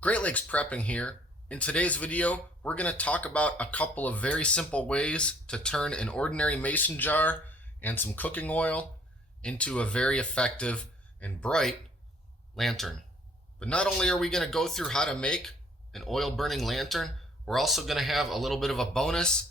Great Lakes Prepping here. In today's video, we're going to talk about a couple of very simple ways to turn an ordinary mason jar and some cooking oil into a very effective and bright lantern. But not only are we going to go through how to make an oil burning lantern, we're also going to have a little bit of a bonus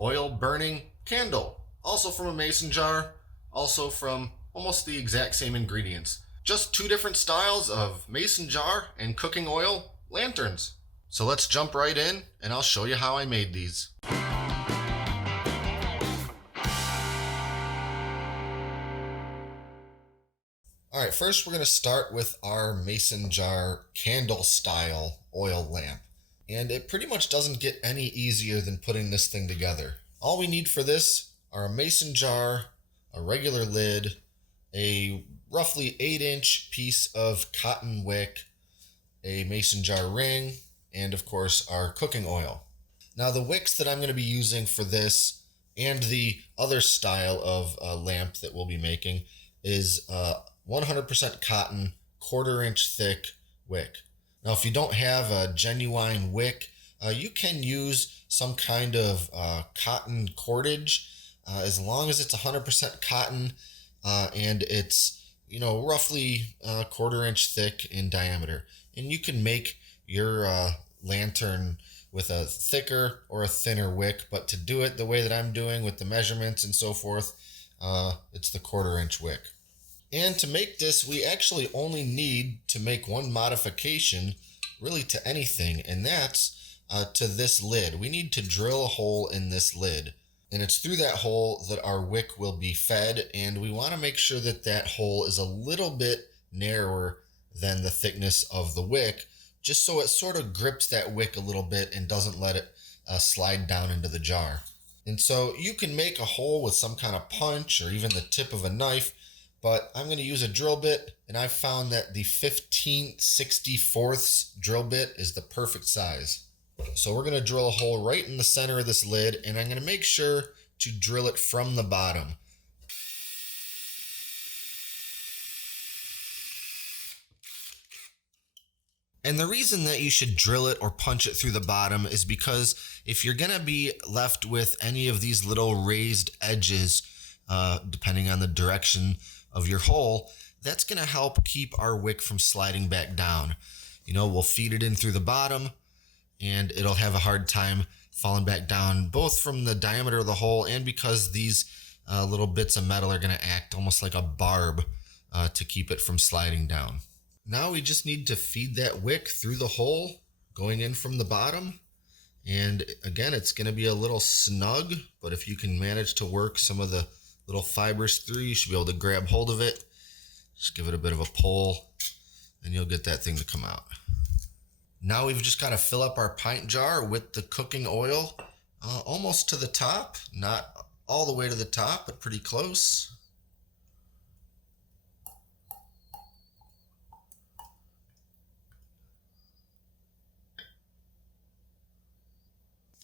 oil burning candle, also from a mason jar, also from almost the exact same ingredients. Just two different styles of mason jar and cooking oil lanterns. So let's jump right in and I'll show you how I made these. Alright, first we're going to start with our mason jar candle style oil lamp. And it pretty much doesn't get any easier than putting this thing together. All we need for this are a mason jar, a regular lid, a roughly 8-inch piece of cotton wick, a mason jar ring, and of course our cooking oil. Now the wicks that I'm going to be using for this and the other style of lamp that we'll be making is 100% cotton, 1/4-inch thick wick. Now if you don't have a genuine wick, you can use some kind of cotton cordage as long as it's 100% cotton and it's roughly 1/4-inch thick in diameter. And you can make your lantern with a thicker or a thinner wick, but to do it the way that I'm doing with the measurements and so forth, it's the 1/4-inch wick. And to make this, we actually only need to make one modification really to anything, and that's to this lid. We need to drill a hole in this lid. And it's through that hole that our wick will be fed, and we want to make sure that that hole is a little bit narrower than the thickness of the wick, just so it sort of grips that wick a little bit and doesn't let it slide down into the jar. And so you can make a hole with some kind of punch or even the tip of a knife, but I'm going to use a drill bit, and I've found that the 15/64 drill bit is the perfect size. So we're going to drill a hole right in the center of this lid, and I'm going to make sure to drill it from the bottom. And the reason that you should drill it or punch it through the bottom is because if you're going to be left with any of these little raised edges, depending on the direction of your hole, that's going to help keep our wick from sliding back down. We'll feed it in through the bottom, and it'll have a hard time falling back down, both from the diameter of the hole and because these little bits of metal are going to act almost like a barb to keep it from sliding down. Now we just need to feed that wick through the hole going in from the bottom. And again, it's going to be a little snug, but if you can manage to work some of the little fibers through, you should be able to grab hold of it. Just give it a bit of a pull, and you'll get that thing to come out. Now we've just got to fill up our pint jar with the cooking oil almost to the top, not all the way to the top, but pretty close.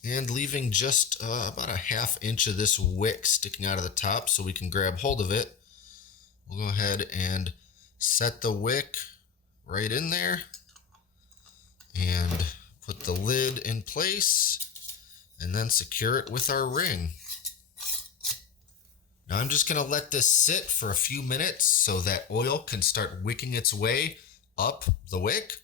And leaving just about a 1/2 inch of this wick sticking out of the top so we can grab hold of it. We'll go ahead and set the wick right in there and put the lid in place and then secure it with our ring. Now I'm just going to let this sit for a few minutes so that oil can start wicking its way up the wick,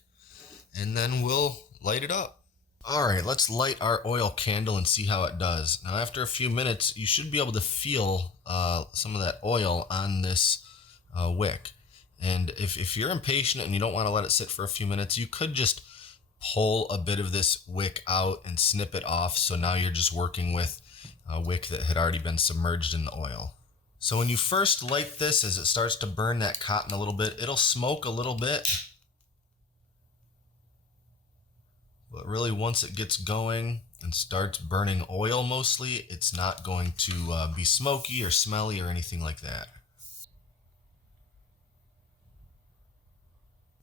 and then we'll light it up. Alright, let's light our oil candle and see how it does. Now after a few minutes, you should be able to feel some of that oil on this wick. And if you're impatient and you don't want to let it sit for a few minutes, you could just pull a bit of this wick out and snip it off, so now you're just working with a wick that had already been submerged in the oil. So when you first light this, as it starts to burn that cotton a little bit, it'll smoke a little bit. But really, once it gets going and starts burning oil mostly, it's not going to be smoky or smelly or anything like that.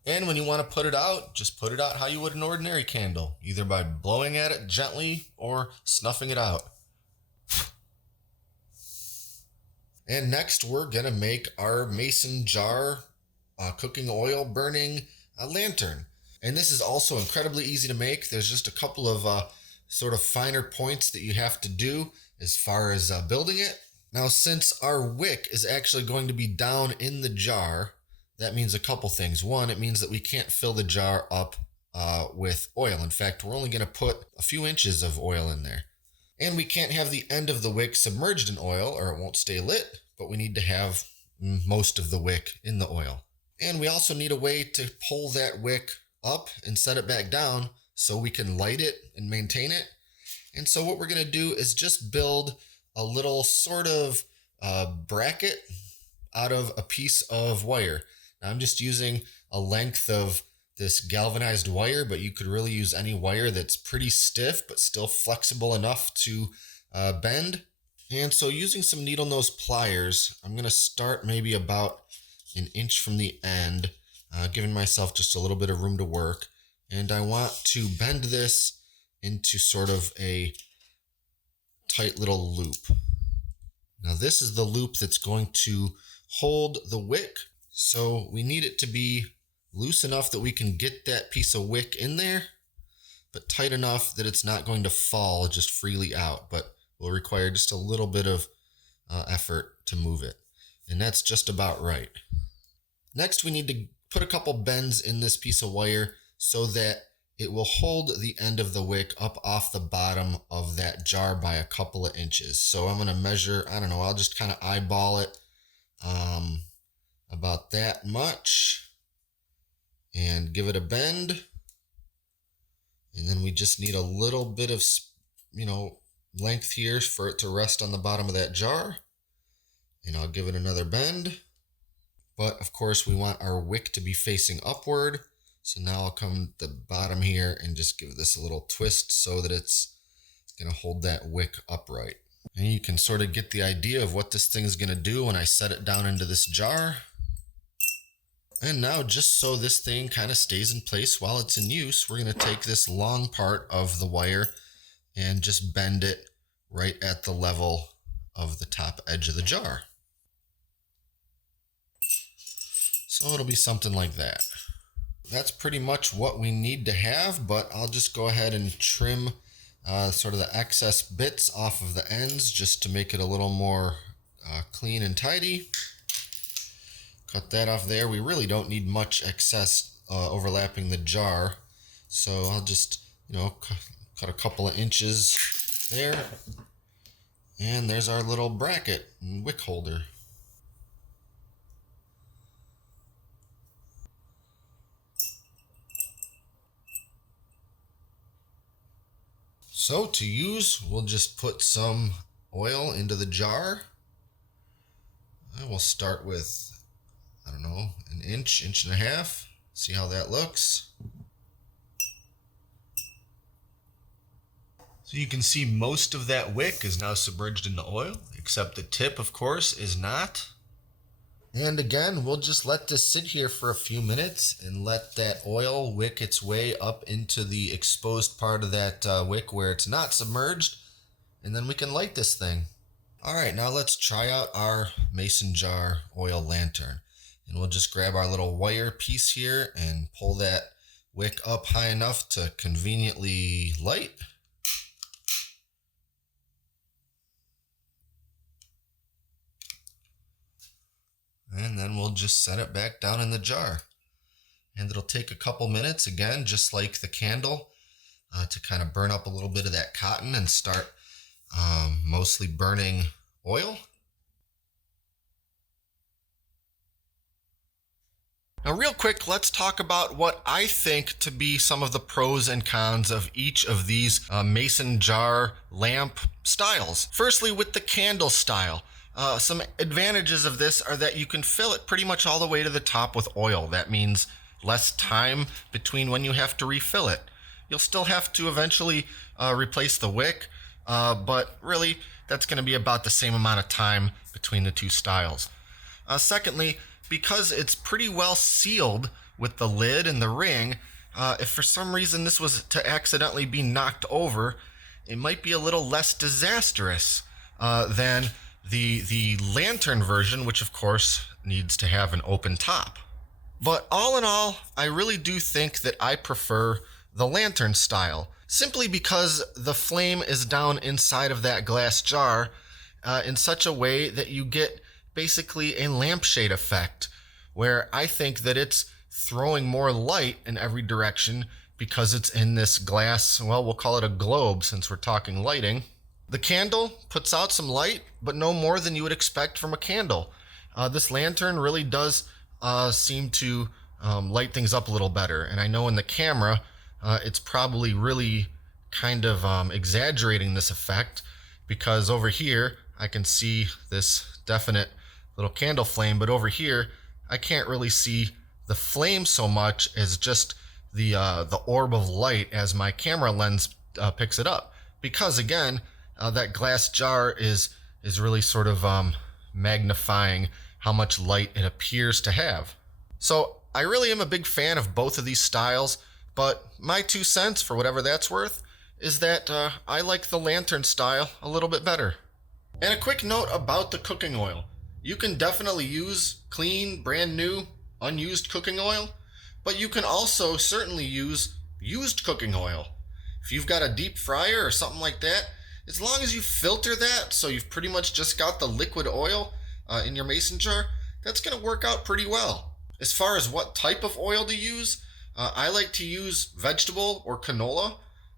And when you want to put it out, just put it out how you would an ordinary candle, either by blowing at it gently or snuffing it out. And next we're going to make our mason jar cooking oil burning lantern. And this is also incredibly easy to make. There's just a couple of sort of finer points that you have to do as far as building it. Now, since our wick is actually going to be down in the jar, that means a couple things. One, it means that we can't fill the jar up with oil. In fact, we're only going to put a few inches of oil in there. And we can't have the end of the wick submerged in oil or it won't stay lit, but we need to have most of the wick in the oil. And we also need a way to pull that wick up and set it back down so we can light it and maintain it. And so what we're going to do is just build a little sort of bracket out of a piece of wire. Now I'm just using a length of this galvanized wire, but you could really use any wire that's pretty stiff but still flexible enough to bend. And so using some needle nose pliers, I'm going to start maybe about an inch from the end, giving myself just a little bit of room to work. And I want to bend this into sort of a tight little loop. Now this is the loop that's going to hold the wick. So we need it to be loose enough that we can get that piece of wick in there, but tight enough that it's not going to fall just freely out, but will require just a little bit of effort to move it. And that's just about right. Next, we need to put a couple bends in this piece of wire so that it will hold the end of the wick up off the bottom of that jar by a couple of inches. So I'm going to measure, I don't know, I'll just kind of eyeball it about that much and give it a bend. And then we just need a little bit of, length here for it to rest on the bottom of that jar. And I'll give it another bend. But of course we want our wick to be facing upward. So now I'll come to the bottom here and just give this a little twist so that it's going to hold that wick upright. And you can sort of get the idea of what this thing is going to do when I set it down into this jar. And now, just so this thing kind of stays in place while it's in use, we're going to take this long part of the wire and just bend it right at the level of the top edge of the jar. So it'll be something like that. That's pretty much what we need to have, but I'll just go ahead and trim sort of the excess bits off of the ends just to make it a little more clean and tidy. Cut that off there. We really don't need much excess overlapping the jar. So I'll just, cut a couple of inches there. And there's our little bracket and wick holder. So to use, we'll just put some oil into the jar. I will start with, I don't know, an inch and a half. See how that looks. So you can see most of that wick is now submerged in the oil, except the tip, of course, is not. And again, we'll just let this sit here for a few minutes and let that oil wick its way up into the exposed part of that wick where it's not submerged, and then we can light this thing. All right, now let's try out our mason jar oil lantern. And we'll just grab our little wire piece here and pull that wick up high enough to conveniently light. And then we'll just set it back down in the jar. And it'll take a couple minutes, again, just like the candle, to kind of burn up a little bit of that cotton and start mostly burning oil. Now, real quick, let's talk about what I think to be some of the pros and cons of each of these mason jar lamp styles. Firstly, with the candle style. Some advantages of this are that you can fill it pretty much all the way to the top with oil. That means less time between when you have to refill it. You'll still have to eventually replace the wick, but really that's going to be about the same amount of time between the two styles. Secondly, because it's pretty well sealed with the lid and the ring, if for some reason this was to accidentally be knocked over, it might be a little less disastrous than the lantern version, which of course needs to have an open top. But all in all, I really do think that I prefer the lantern style, simply because the flame is down inside of that glass jar in such a way that you get basically a lampshade effect, where I think that it's throwing more light in every direction because it's in this glass, well, we'll call it a globe since we're talking lighting. The candle puts out some light, but no more than you would expect from a candle. This lantern really does seem to light things up a little better. And I know in the camera, it's probably really kind of exaggerating this effect, because over here I can see this definite little candle flame, but over here I can't really see the flame so much as just the orb of light as my camera lens picks it up. Because again, that glass jar is really sort of magnifying how much light it appears to have. So I really am a big fan of both of these styles, but my 2 cents, for whatever that's worth, is that I like the lantern style a little bit better. And a quick note about the cooking oil. You can definitely use clean, brand new, unused cooking oil, but you can also certainly use used cooking oil. If you've got a deep fryer or something like that, as long as you filter that so you've pretty much just got the liquid oil in your mason jar, that's going to work out pretty well. As far as what type of oil to use, I like to use vegetable or canola,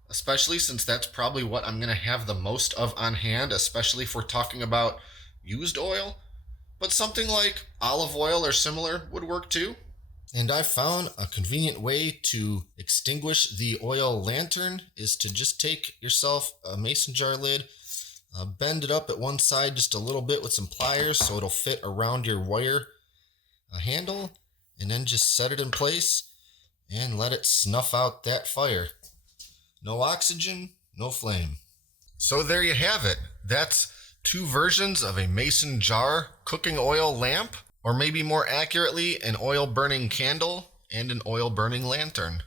especially since that's probably what I'm going to have the most of on hand, especially if we're talking about used oil. But something like olive oil or similar would work too. And I found a convenient way to extinguish the oil lantern is to just take yourself a mason jar lid, bend it up at one side just a little bit with some pliers so it'll fit around your wire handle, and then just set it in place and let it snuff out that fire. No oxygen, no flame. So there you have it. That's 2 versions of a mason jar cooking oil lamp, or maybe more accurately, an oil burning candle and an oil burning lantern.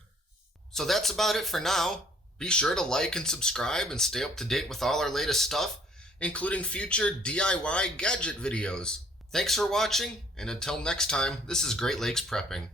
So that's about it for now. Be sure to like and subscribe and stay up to date with all our latest stuff, including future DIY gadget videos. Thanks for watching, and until next time, this is Great Lakes Prepping.